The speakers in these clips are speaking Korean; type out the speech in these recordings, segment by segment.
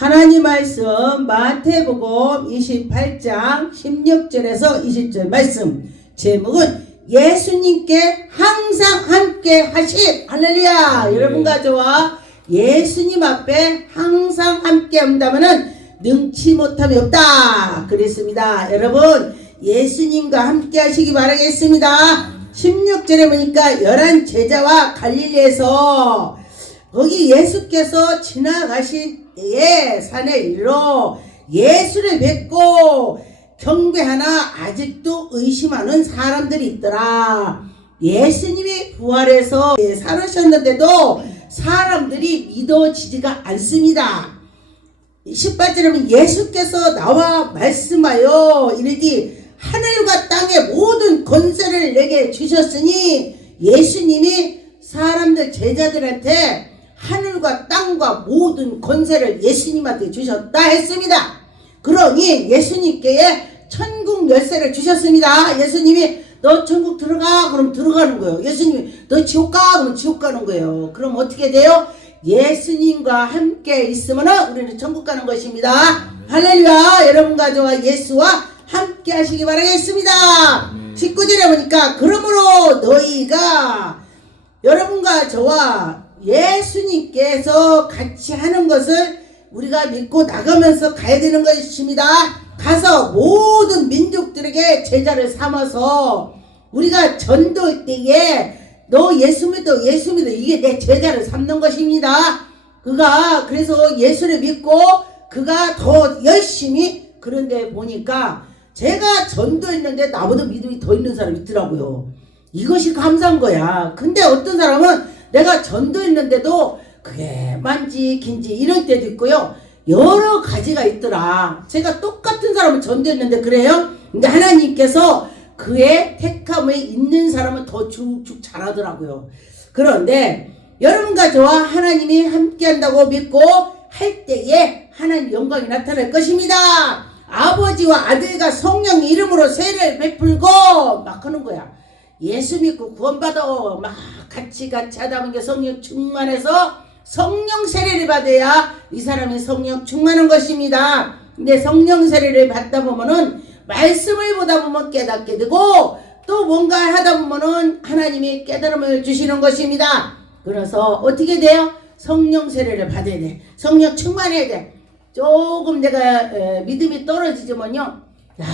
하나님 말씀 마태복음 28장 16절에서 20절 말씀, 제목은 예수님께 항상 함께 하신, 할렐루야. 여러분과 저와 예수님 앞에 항상 함께 한다면은 능치 못함이 없다 그랬습니다. 여러분 예수님과 함께 하시기 바라겠습니다. 16절에 보니까 11 제자와 갈릴리에서 거기 예수께서 지나가신 때에 산에 이르러 예수를 뵙고 경배하나 아직도 의심하는 사람들이 있더라. 예수님이 부활해서 살으셨는데도 사람들이 믿어지지가 않습니다. 18절에 보면 예수께서 나와 말씀하여 이르디 하늘과 땅의 모든 권세를 내게 주셨으니, 예수님이 사람들 제자들한테 하늘과 땅과 모든 권세를 예수님한테 주셨다 했습니다. 그러니 예수님께 천국 열쇠를 주셨습니다. 예수님이 너 천국 들어가 그럼 들어가는 거예요. 예수님이 너 지옥 가 그럼 지옥 가는 거예요. 그럼 어떻게 돼요? 예수님과 함께 있으면 우리는 천국 가는 것입니다. 할렐루야. 여러분과 저와 예수와 함께 하시기 바라겠습니다. 19절에 보니까 그러므로 너희가 여러분과 저와 예수님께서 같이 하는 것을 우리가 믿고 나가면서 가야 되는 것입니다. 가서 모든 민족들에게 제자를 삼아서 우리가 전도할 때에 너 예수 믿어 예수 믿어 이게 내 제자를 삼는 것입니다. 그가 그래서 예수를 믿고 그가 더 열심히, 그런데 보니까 제가 전도했는데 나보다 믿음이 더 있는 사람이 있더라고요. 이것이 감사한 거야. 근데 어떤 사람은 내가 전도했는데도 그게 만지 긴지 이럴 때도 있고요. 여러 가지가 있더라. 제가 똑같은 사람을 전도했는데 그래요. 근데 하나님께서 그의 택함에 있는 사람은 더 쭉쭉 잘하더라고요. 그런데 여러분과 저와 하나님이 함께 한다고 믿고 할 때에 하나님 영광이 나타날 것입니다. 아버지와 아들과 성령 이름으로 세례를 베풀고 막 하는 거야. 예수 믿고 구원받아 막 같이 하다 보니까 성령 충만해서 성령 세례를 받아야 이 사람이 성령 충만한 것입니다. 근데 성령 세례를 받다 보면은 말씀을 보다 보면 깨닫게 되고 또 뭔가 하다 보면은 하나님이 깨달음을 주시는 것입니다. 그래서 어떻게 돼요? 성령 세례를 받아야 돼. 성령 충만해야 돼. 조금 내가 믿음이 떨어지지만요, 야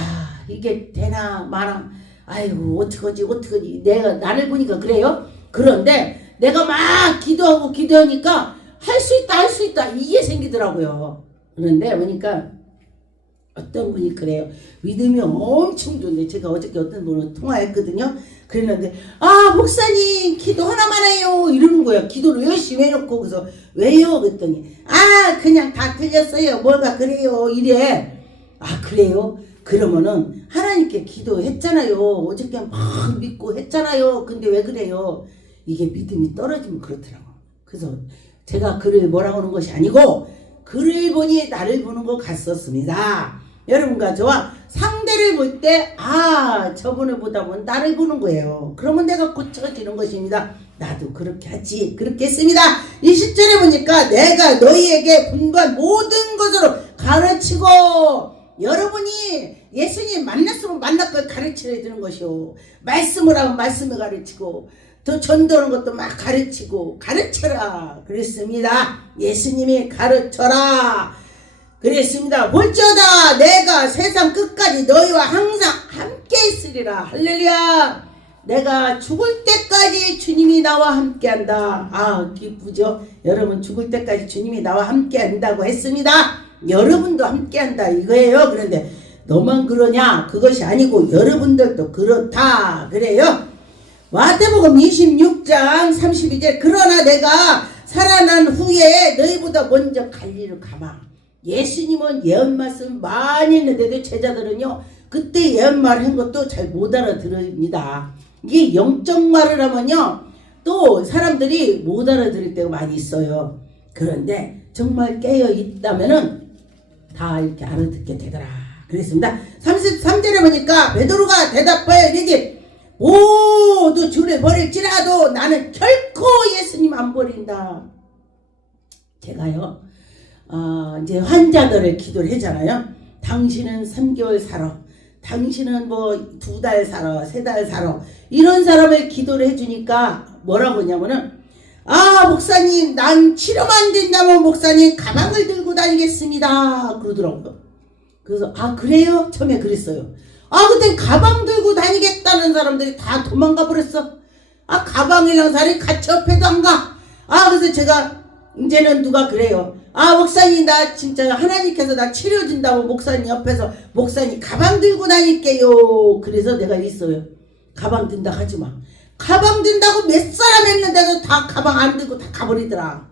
이게 되나 마나, 아이고 어떡하지 내가 나를 보니까 그래요. 그런데 내가 막 기도하니까 할 수 있다 이게 생기더라고요. 그런데 보니까 어떤 분이 그래요. 믿음이 엄청 좋은데, 제가 어저께 어떤 분을 통화했거든요. 그랬는데 목사님 기도 하나만 해요 이러는 거예요. 기도를 열심히 해놓고. 그래서 왜요? 그랬더니 그냥 다 틀렸어요 뭐가 그래요 이래. 그래요? 그러면은 하나님께 기도했잖아요. 어저께 막 믿고 했잖아요. 근데 왜 그래요? 이게 믿음이 떨어지면 그렇더라고. 그래서 제가 그를 뭐라고 하는 것이 아니고 그를 보니 나를 보는 것 같았습니다. 여러분과 저와 상대를 볼 때 저분을 보다 보면 나를 보는 거예요. 그러면 내가 고쳐지는 것입니다. 나도 그렇게 하지. 그렇게 했습니다. 20절에 보니까 내가 너희에게 분부한 모든 것으로 가르치고, 여러분이 예수님 만났으면 만날 걸 가르쳐야 되는 것이요. 말씀을 하면 말씀을 가르치고, 또 전도하는 것도 막 가르치고 가르쳐라 그랬습니다. 예수님이 가르쳐라 그랬습니다. 볼지어다 내가 세상 끝까지 너희와 항상 함께 있으리라. 할렐루야. 내가 죽을 때까지 주님이 나와 함께 한다. 기쁘죠? 여러분 죽을 때까지 주님이 나와 함께 한다고 했습니다. 여러분도 함께 한다 이거예요. 그런데 너만 그러냐? 그것이 아니고 여러분들도 그렇다 그래요. 마태복음 26장 32절 그러나 내가 살아난 후에 너희보다 먼저 갈릴리로 가마. 예수님은 예언 말씀 많이 했는데도 제자들은요 그때 예언 말을 한 것도 잘 못 알아들습니다. 이게 영적 말을 하면요 또 사람들이 못 알아들을 때가 많이 있어요. 그런데 정말 깨어 있다면은 다 이렇게 알아듣게 되더라 그랬습니다. 33절에 보니까 베드로가 대답하여 이르되 모두 주를 버릴지라도 나는 결코 예수님 안 버린다. 제가요 이제 환자들을 기도를 하잖아요. 당신은 3개월 살아. 당신은 뭐 2달 살아, 3달 살아. 이런 사람을 기도를 해주니까 뭐라고 하냐면은, 목사님, 난 치료만 안 된다면 목사님 가방을 들고 다니겠습니다. 그러더라고요. 그래서, 그래요? 처음에 그랬어요. 그때 가방 들고 다니겠다는 사람들이 다 도망가 버렸어. 가방이랑 사람이 같이 옆에도 안 가. 그래서 제가, 이제는 누가 그래요. 목사님, 나 진짜 하나님께서 나 치료준다고 목사님 옆에서 목사님 가방 들고 다닐게요. 그래서 내가 있어요. 가방 든다 하지 마. 가방 든다고 몇 사람 했는데도 다 가방 안 들고 다 가버리더라.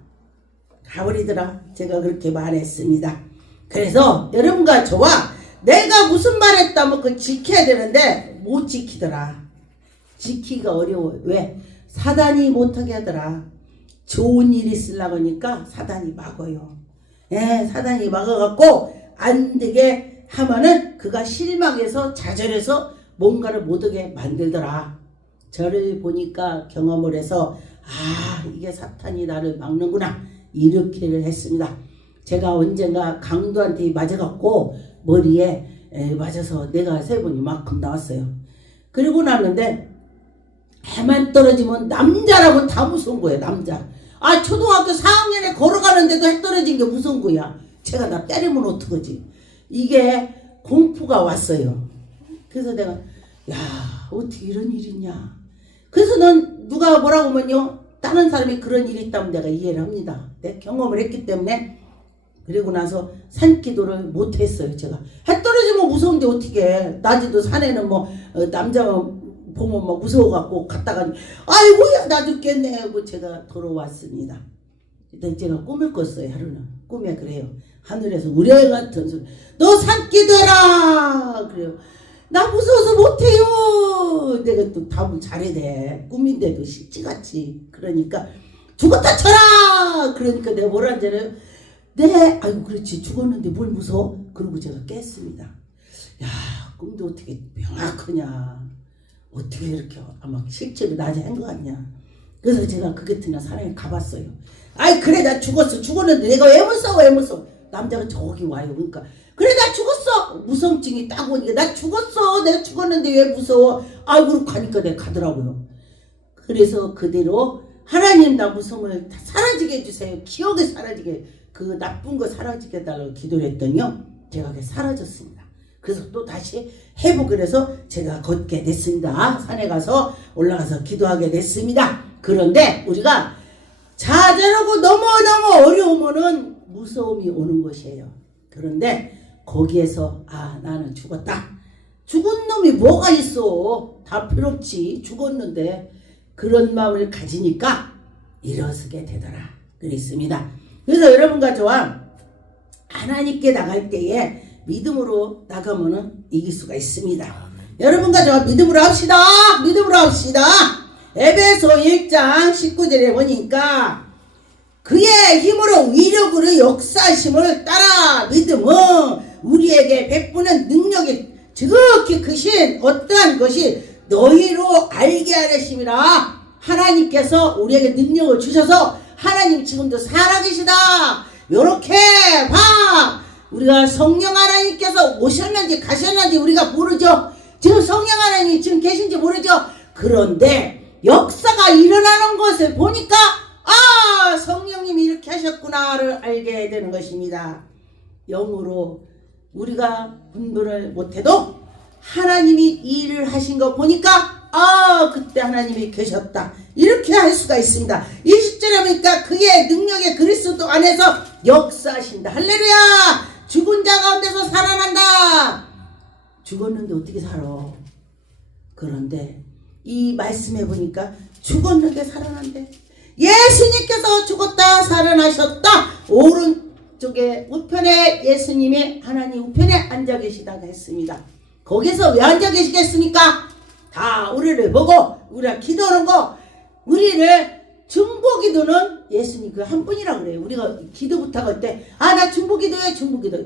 제가 그렇게 말했습니다. 그래서 여러분과 저와 내가 무슨 말 했다면 그거 지켜야 되는데 못 지키더라. 지키기가 어려워. 왜? 사단이 못하게 하더라. 좋은 일 있으려고 하니까 사단이 막어요. 사단이 막아갖고 안 되게 하면은 그가 실망해서 좌절해서 뭔가를 못하게 만들더라. 저를 보니까 경험을 해서 이게 사탄이 나를 막는구나 이렇게 했습니다. 제가 언젠가 강도한테 맞아갖고 머리에 맞아서 내가 3번이 만큼 나왔어요. 그리고 났는데 해만 떨어지면 남자라고 다 무서운 거예요. 남자. 초등학교 4학년에 걸어가는데도 해 떨어진 게 무서운 거야. 제가 나 때리면 어떡하지. 이게 공포가 왔어요. 그래서 내가 어떻게 이런 일이 있냐. 그래서 넌 누가 뭐라고 하면요, 다른 사람이 그런 일이 있다면 내가 이해를 합니다. 내 경험을 했기 때문에. 그리고 나서 산기도를 못했어요. 제가 해 떨어지면 무서운데 어떻게 해. 낮에도 산에는 뭐 남자만 보면 막 무서워갖고 갔다가 아이고야 나 죽겠네 하고 제가 돌아왔습니다. 일단 제가 꿈을 꿨어요. 하루는 꿈에 그래요. 하늘에서 우레 같은 소리, 너 산기도라 그래요. 나 무서워서 못해요. 내가 또 답을 잘해야 돼. 꿈인데도 실지같이. 그러니까 죽었다 쳐라. 그러니까 내가 뭐라 하잖아요. 아이고 그렇지 죽었는데 뭘 무서워. 그러고 제가 깼습니다. 꿈도 어떻게 명확하냐. 어떻게 이렇게 아마 실제로 낮에 한 거 같냐. 그래서 제가 그 같은 사람이 가봤어요. 그래 나 죽었는데 내가 왜 무서워. 남자가 저기 와요. 그러니까 그래 나 죽었어. 무성증이 딱 오니까 나 죽었어. 내가 죽었는데 왜 무서워. 그렇게 가니까 내가 가더라고요. 그래서 그대로 하나님 나 무서움을 다 사라지게 해주세요. 기억이 사라지게, 그 나쁜 거 사라지게 해달라고 기도를 했더니요, 제가 그게 사라졌습니다. 그래서 또 다시 회복을 해서 제가 걷게 됐습니다. 산에 가서 올라가서 기도하게 됐습니다. 그런데 우리가 좌절하고 너무너무 어려우면은 무서움이 오는 것이에요. 그런데 거기에서 나는 죽었다. 죽은 놈이 뭐가 있어. 다 필요 없지. 죽었는데 그런 마음을 가지니까 일어서게 되더라. 그랬습니다. 그래서 여러분과 저와 하나님께 나갈 때에 믿음으로 나가면은 이길 수가 있습니다. 여러분과 저와 믿음으로 합시다. 에베소 1장 19절에 보니까 그의 힘으로 위력으로 역사하심을 따라 믿음은 우리에게 베푸는 능력이 지극히 크신 어떠한 것이 너희로 알게 하려심이라. 하나님께서 우리에게 능력을 주셔서 하나님 지금도 살아계시다. 요렇게 봐. 우리가 성령 하나님께서 오셨는지 가셨는지 우리가 모르죠. 지금 성령 하나님 지금 계신지 모르죠. 그런데 역사가 일어나는 것을 보니까 성령님이 이렇게 하셨구나를 알게 되는 것입니다. 영으로 우리가 분별을 못해도 하나님이 일을 하신 거 보니까 그때 하나님이 계셨다 이렇게 할 수가 있습니다. 20절에 보니까 그의 능력의 그리스도 안에서 역사하신다. 할렐루야. 죽은 자 가운데서 살아난다. 죽었는데 어떻게 살아. 그런데 이 말씀해 보니까 죽었는데 살아난대. 예수님께서 죽었다 살아나셨다. 오른쪽에 우편에 예수님이 하나님 우편에 앉아 계시다고 했습니다. 거기서 왜 앉아 계시겠습니까? 다 우리를 보고 우리가 기도하는 거, 우리를 중보기도는 예수님 그 한 분이라고 그래요. 우리가 기도부터 할 때 나 중보기도해.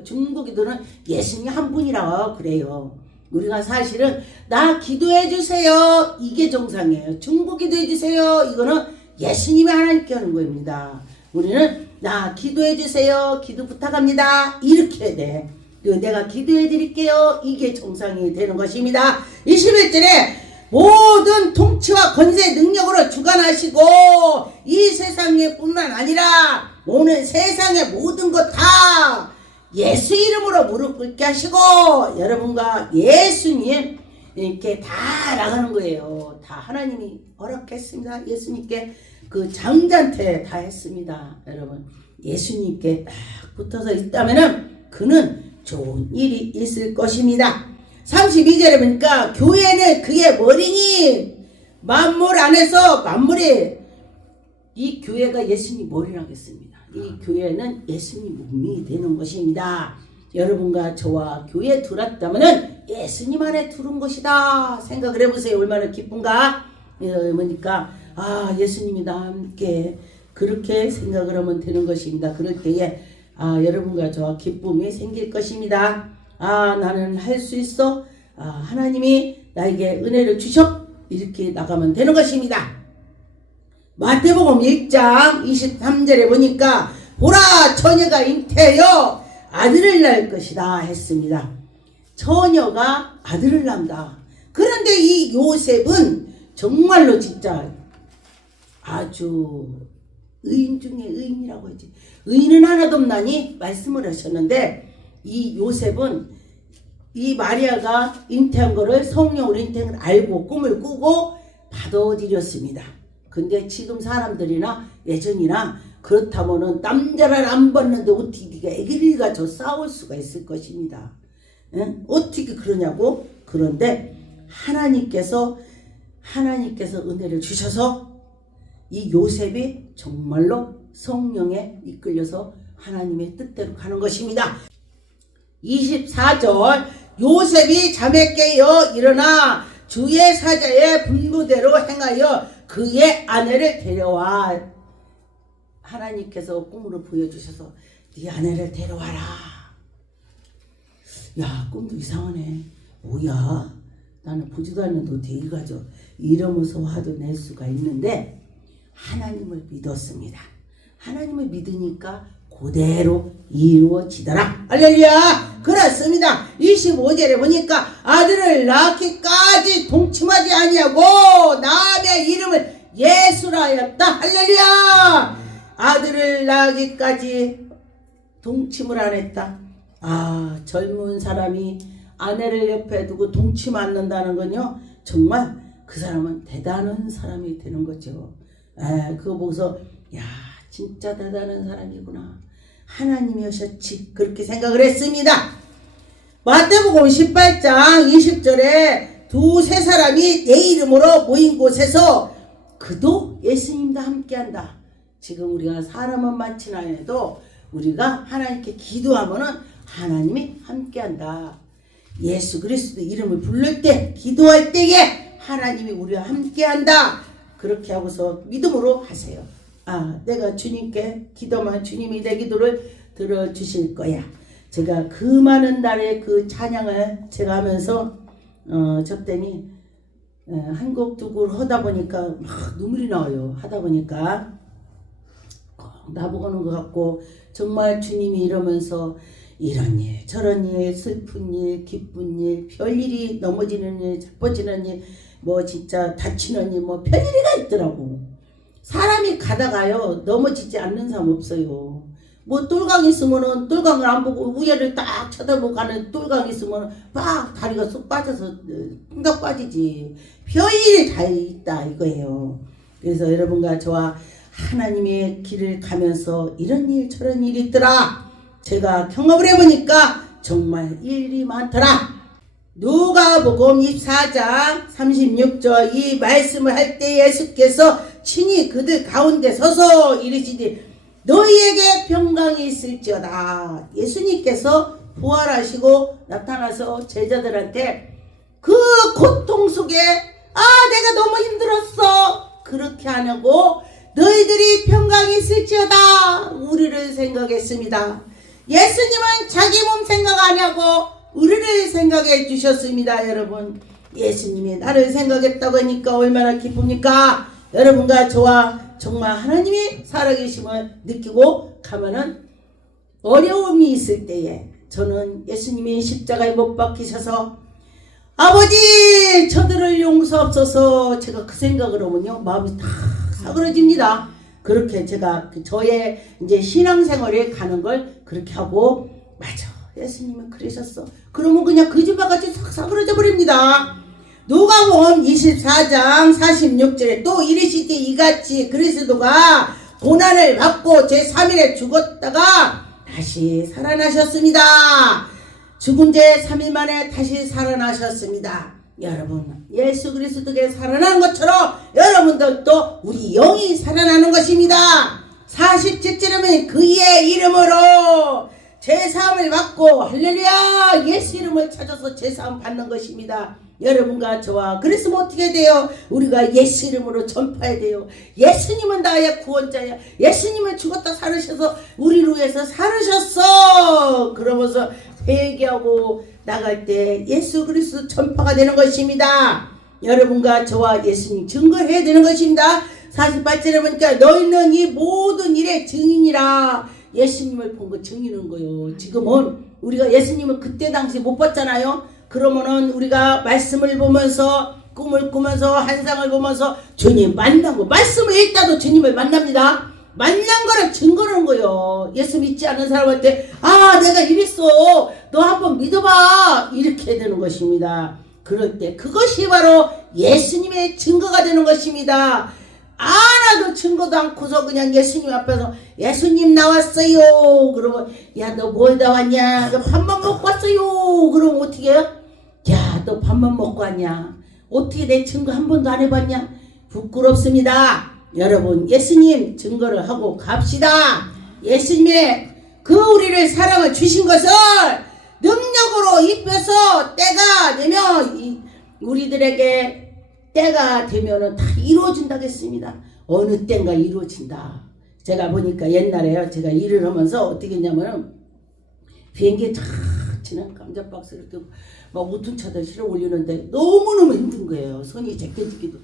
중보기도는 예수님 한 분이라고 그래요. 우리가 사실은 나 기도해 주세요 이게 정상이에요. 중보기도해 주세요 이거는 예수님이 하나님께 하는 겁니다. 우리는 나 기도해 주세요. 기도 부탁합니다. 이렇게 해야 돼. 내가 기도해 드릴게요. 이게 정상이 되는 것입니다. 21절에 모든 통치와 권세 능력으로 주관하시고 이 세상에 뿐만 아니라 오는 세상의 모든 것 다 예수 이름으로 무릎 꿇게 하시고 여러분과 예수님 이렇게 다 나가는 거예요. 다 하나님이 허락했습니다. 예수님께 그 장자한테 다 했습니다. 여러분 예수님께 딱 붙어서 있다면은 그는 좋은 일이 있을 것입니다. 32절에 보니까 교회는 그의 머리니 만물 안에서 만물이 이 교회가 예수님 머리라고 했습니다. 이 교회는 예수님 몸이 되는 것입니다. 여러분과 저와 교회에 들어왔다면 예수님 안에 들은 것이다 생각을 해보세요. 얼마나 기쁜가. 그러니까 예수님이 나와 함께 그렇게 생각을 하면 되는 것입니다. 그럴 때에 여러분과 저와 기쁨이 생길 것입니다. 나는 할 수 있어. 하나님이 나에게 은혜를 주셔. 이렇게 나가면 되는 것입니다. 마태복음 1장 23절에 보니까 보라 처녀가 잉태하여 아들을 낳을 것이다 했습니다. 처녀가 아들을 낳는다. 그런데 이 요셉은 정말로 진짜 아주 의인 중에 의인이라고 했지. 의인은 하나도 없나니 말씀을 하셨는데 이 요셉은 이 마리아가 잉태한 거를 성령으로 잉태한 걸 알고 꿈을 꾸고 받아들였습니다. 근데 지금 사람들이나 예전이나 그렇다면은 남자를 안 받는데 어떻게 네가 애기를 가져 싸울 수가 있을 것입니다. 응? 어떻게 그러냐고. 그런데 하나님께서 은혜를 주셔서 이 요셉이 정말로 성령에 이끌려서 하나님의 뜻대로 가는 것입니다. 24절 요셉이 잠에 깨어 일어나 주의 사자의 분부대로 행하여 그의 아내를 데려와. 하나님께서 꿈으로 보여주셔서 네 아내를 데려와라. 야, 꿈도 이상하네. 뭐야? 나는 보지도 않는데 어떻게 이가져. 이러면서 화도 낼 수가 있는데 하나님을 믿었습니다. 하나님을 믿으니까 그대로 이루어지더라. 할렐루야. 그렇습니다. 25절에 보니까 아들을 낳기까지 동침하지 아니하고 남의 이름을 예수라 하였다. 할렐루야. 아들을 낳기까지 동침을 안 했다. 젊은 사람이 아내를 옆에 두고 동침 않는다는 건요, 정말 그 사람은 대단한 사람이 되는 거죠. 그거 보고서 야, 진짜 대단한 사람이구나. 하나님이 하셨지. 그렇게 생각을 했습니다. 마태복음 18장 20절에 두세 사람이 내 이름으로 모인 곳에서 그도 예수님과 함께한다. 지금 우리가 사람은 많지는 않아도 우리가 하나님께 기도하면은 하나님이 함께한다. 예수 그리스도 이름을 부를 때, 기도할 때에 하나님이 우리와 함께한다. 그렇게 하고서 믿음으로 하세요. 내가 주님께 기도만 주님이 내 기도를 들어주실 거야. 제가 그 많은 날의 그 찬양을 제가 하면서 저때니 한 곡 두 곡 하다 보니까 막 눈물이 나와요. 하다 보니까 나보고는 것 같고 정말 주님이 이러면서 이런 일 저런 일 슬픈 일 기쁜 일 별일이 넘어지는 일 자빠지는 일 뭐 진짜 다치는 일 뭐 별일이가 있더라고. 사람이 가다가요 넘어지지 않는 사람 없어요. 뭐 똘강 있으면은 똘강을 안 보고 위에를 딱 쳐다보고 가는 똘강 있으면 막 다리가 쏙 빠져서 pun각 빠지지. 별일이 다 있다 이거예요. 그래서 여러분과 저와 하나님의 길을 가면서 이런 일 저런 일이 있더라. 제가 경험을 해보니까 정말 일이 많더라. 누가복음 24장 36절 이 말씀을 할 때 예수께서 친히 그들 가운데 서서 이르시되 너희에게 평강이 있을지어다. 예수님께서 부활하시고 나타나서 제자들한테 그 고통 속에 내가 너무 힘들었어 그렇게 안 하고 너희들이 평강이 있을지어다 우리를 생각했습니다. 예수님은 자기 몸 생각 안 하고 우리를 생각해 주셨습니다. 여러분 예수님이 나를 생각했다고 하니까 얼마나 기쁩니까? 여러분과 저와 정말 하나님이 살아계심을 느끼고 가면은 어려움이 있을 때에 저는 예수님이 십자가에 못 박히셔서 아버지 저들을 용서하옵소서 제가 그 생각을 하면요 마음이 다 사그러집니다. 그렇게 제가 저의 이제 신앙생활에 가는 걸 그렇게 하고 맞아 예수님은 그러셨어 그러면 그냥 거짓말같이 싹 사그러져 버립니다. 누가복음 24장 46절에 또 이르시되 이같이 그리스도가 고난을 받고 제3일에 죽었다가 다시 살아나셨습니다. 죽은 지 3일 만에 다시 살아나셨습니다. 여러분 예수 그리스도께 살아난 것처럼 여러분들도 우리 영이 살아나는 것입니다. 47절에는 그의 이름으로 제사함을 받고 할렐루야 예수 이름을 찾아서 제사함 받는 것입니다. 여러분과 저와 그랬으면 어떻게 돼요? 우리가 예수 이름으로 전파해야 돼요. 예수님은 나의 구원자야. 예수님은 죽었다 살으셔서 우리를 위해서 살으셨어. 그러면서 회개하고 나갈 때 예수 그리스도 전파가 되는 것입니다. 여러분과 저와 예수님 증거를 해야 되는 것입니다. 48절에 보니까 너희는 이 모든 일의 증인이라. 예수님을 본 거 증인인 거예요. 지금은 우리가 예수님을 그때 당시 못 봤잖아요. 그러면은 우리가 말씀을 보면서 꿈을 꾸면서 환상을 보면서 주님 만난 거 말씀을 읽다도 주님을 만납니다. 만난 거는 증거라는 거예요. 예수 믿지 않는 사람한테 아 내가 이랬어 너 한번 믿어봐 이렇게 되는 것입니다. 그럴 때 그것이 바로 예수님의 증거가 되는 것입니다. 하나도 증거도 않고서 그냥 예수님 앞에서 예수님 나왔어요 그러면 야 너 뭘 다 왔냐 너 밥만 먹고 왔어요 그러면 어떻게 해요? 야 너 밥만 먹고 왔냐 어떻게 내 증거 한 번도 안 해봤냐 부끄럽습니다. 여러분 예수님 증거를 하고 갑시다. 예수님의 그 우리를 사랑을 주신 것을 능력으로 입혀서 때가 되면 우리들에게 때가 되면은 다 이루어진다겠습니다. 어느 때인가 이루어진다. 제가 보니까 옛날에요. 제가 일을 하면서 어떻게 했냐면은 비행기에 탁 치는 감자박스를 이렇게 막 우tun차들 실어 올리는데 너무너무 힘든 거예요. 손이 제껴지기도.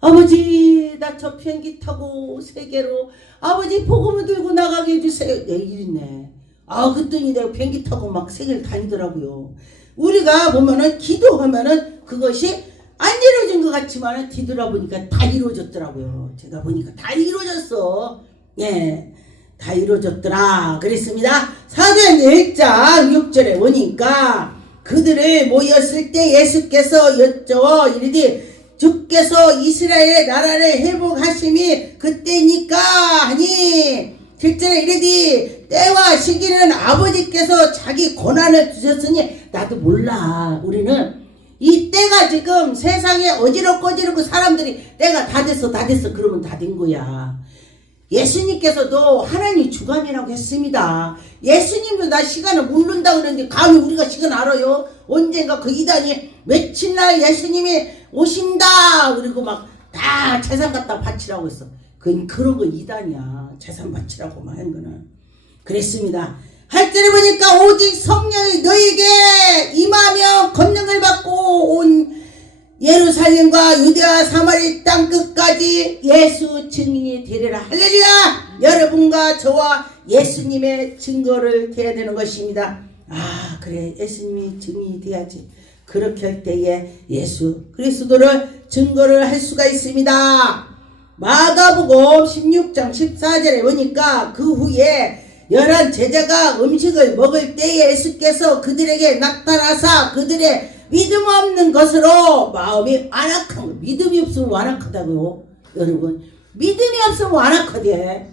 아버지 나 저 비행기 타고 세계로 아버지 복음을 들고 나가게 해주세요. 내 일이네. 아 그랬더니 내가 비행기 타고 막 세계를 다니더라고요. 우리가 보면은 기도하면은 그것이 안 이루어진 것 같지만 뒤돌아보니까 다 이루어졌더라고요. 제가 보니까 다 이루어졌어. 예, 다 이루어졌더라. 그랬습니다. 사도행 1장 6절에 보니까 그들을 모였을 때 예수께서 여쭤 이르되 주께서 이스라엘의 나라를 회복하심이 그때니까 하니 7절에 이르되 때와 시기는 아버지께서 자기 고난을 주셨으니 나도 몰라. 우리는 이 때가 지금 세상에 어지럽고 사람들이 때가 다 됐어 그러면 다 된 거야. 예수님께서도 하나님 주관이라고 했습니다. 예수님도 나 시간을 모른다 그랬는데 감히 우리가 시간 알아요? 언젠가 그 이단이 며칠날 예수님이 오신다 그리고 막 다 재산 갖다 바치라고 했어. 그런 거 이단이야. 재산 바치라고 막 한 거는. 그랬습니다. 할 때를 보니까 오직 성령이 너에게 임하며 권능을 받고 온 예루살렘과 유대와 사마리 땅 끝까지 예수 증인이 되리라. 할렐루야. 여러분과 저와 예수님의 증거를 돼야 되는 것입니다. 아 그래 예수님이 증인이 돼야지. 그렇게 할 때에 예수 그리스도를 증거를 할 수가 있습니다. 마가복음 16장 14절에 보니까 그 후에 11 제자가 음식을 먹을 때에 예수께서 그들에게 나타나사 그들의 믿음 없는 것으로 마음이 완악한 거. 믿음이 없으면 완악하다고요. 여러분 믿음이 없으면 완악하대.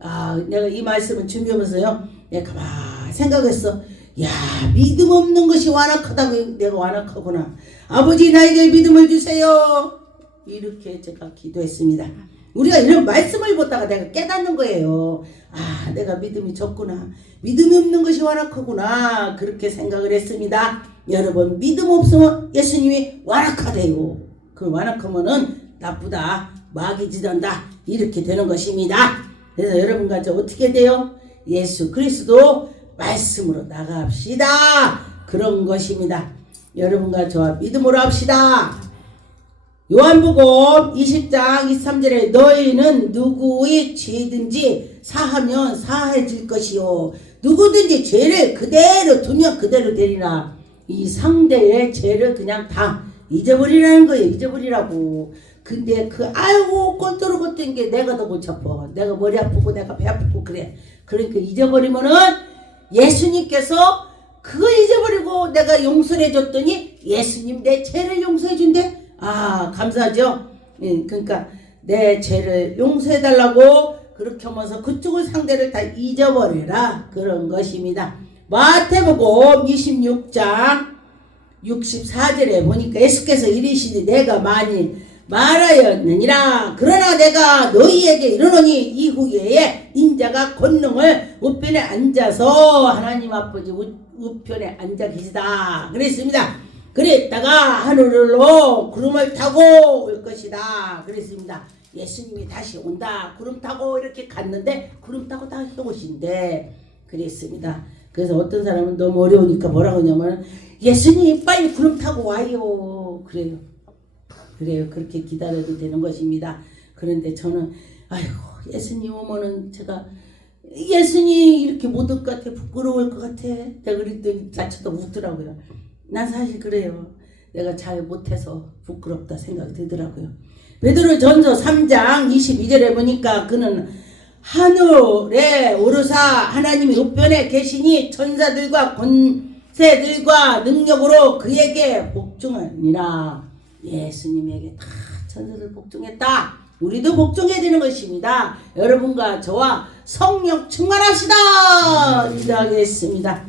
아 내가 이 말씀을 준비하면서요 내가 가만히 생각했어. 야 믿음 없는 것이 완악하다고. 내가 완악하구나. 아버지 나에게 믿음을 주세요. 이렇게 제가 기도했습니다. 우리가 이런 말씀을 보다가 내가 깨닫는 거예요. 아 내가 믿음이 적구나. 믿음이 없는 것이 완악하구나. 그렇게 생각을 했습니다. 여러분 믿음 없으면 예수님이 완악하대요. 그 완악하면은 나쁘다 마귀 지단다 이렇게 되는 것입니다. 그래서 여러분과 저 어떻게 돼요? 예수 그리스도 말씀으로 나갑시다. 그런 것입니다. 여러분과 저와 믿음으로 합시다. 요한복음 20장 23절에 너희는 누구의 죄든지 사하면 사해질 것이요 누구든지 죄를 그대로 두면 그대로 되리라. 이 상대의 죄를 그냥 다 잊어버리라는 거예요. 잊어버리라고. 근데 그 아이고 꼴도로 걷던 게 내가 더 골치 아파. 내가 머리 아프고 내가 배 아프고 그래. 그러니까 잊어버리면은 예수님께서 그걸 잊어버리고 내가 용서해 줬더니 예수님 내 죄를 용서해 준대. 아 감사하죠. 예, 그러니까 내 죄를 용서해 달라고 그렇게 하면서 그쪽을 상대를 다 잊어버리라 그런 것입니다. 마태복음 26장 64절에 보니까 예수께서 이르시되 내가 만일 말하였느니라 그러나 내가 너희에게 이르노니 이후에 인자가 권능을 우편에 앉아서 하나님 아버지 우편에 앉아 계시다 그랬습니다. 그랬다가 하늘로 구름을 타고 올 것이다 그랬습니다. 예수님이 다시 온다. 구름 타고 이렇게 갔는데 구름 타고 다시 오신대 그랬습니다. 그래서 어떤 사람은 너무 어려우니까 뭐라고 하냐면 예수님 빨리 구름 타고 와요 그래요. 그렇게 기다려도 되는 것입니다. 그런데 저는 아이고 예수님 오면은 제가 예수님 이렇게 못 올 것 같아. 부끄러울 것 같아. 내가 그랬더니 자체도 웃더라고요. 난 사실 그래요. 내가 잘 못해서 부끄럽다 생각이 들더라고요. 베드로전서 3장 22절에 보니까 그는 하늘에 오르사 하나님이 우편에 계시니 천사들과 권세들과 능력으로 그에게 복종하니라. 예수님에게 다 천사들 복종했다. 우리도 복종해야 되는 것입니다. 여러분과 저와 성령 충만합시다. 기도하겠습니다.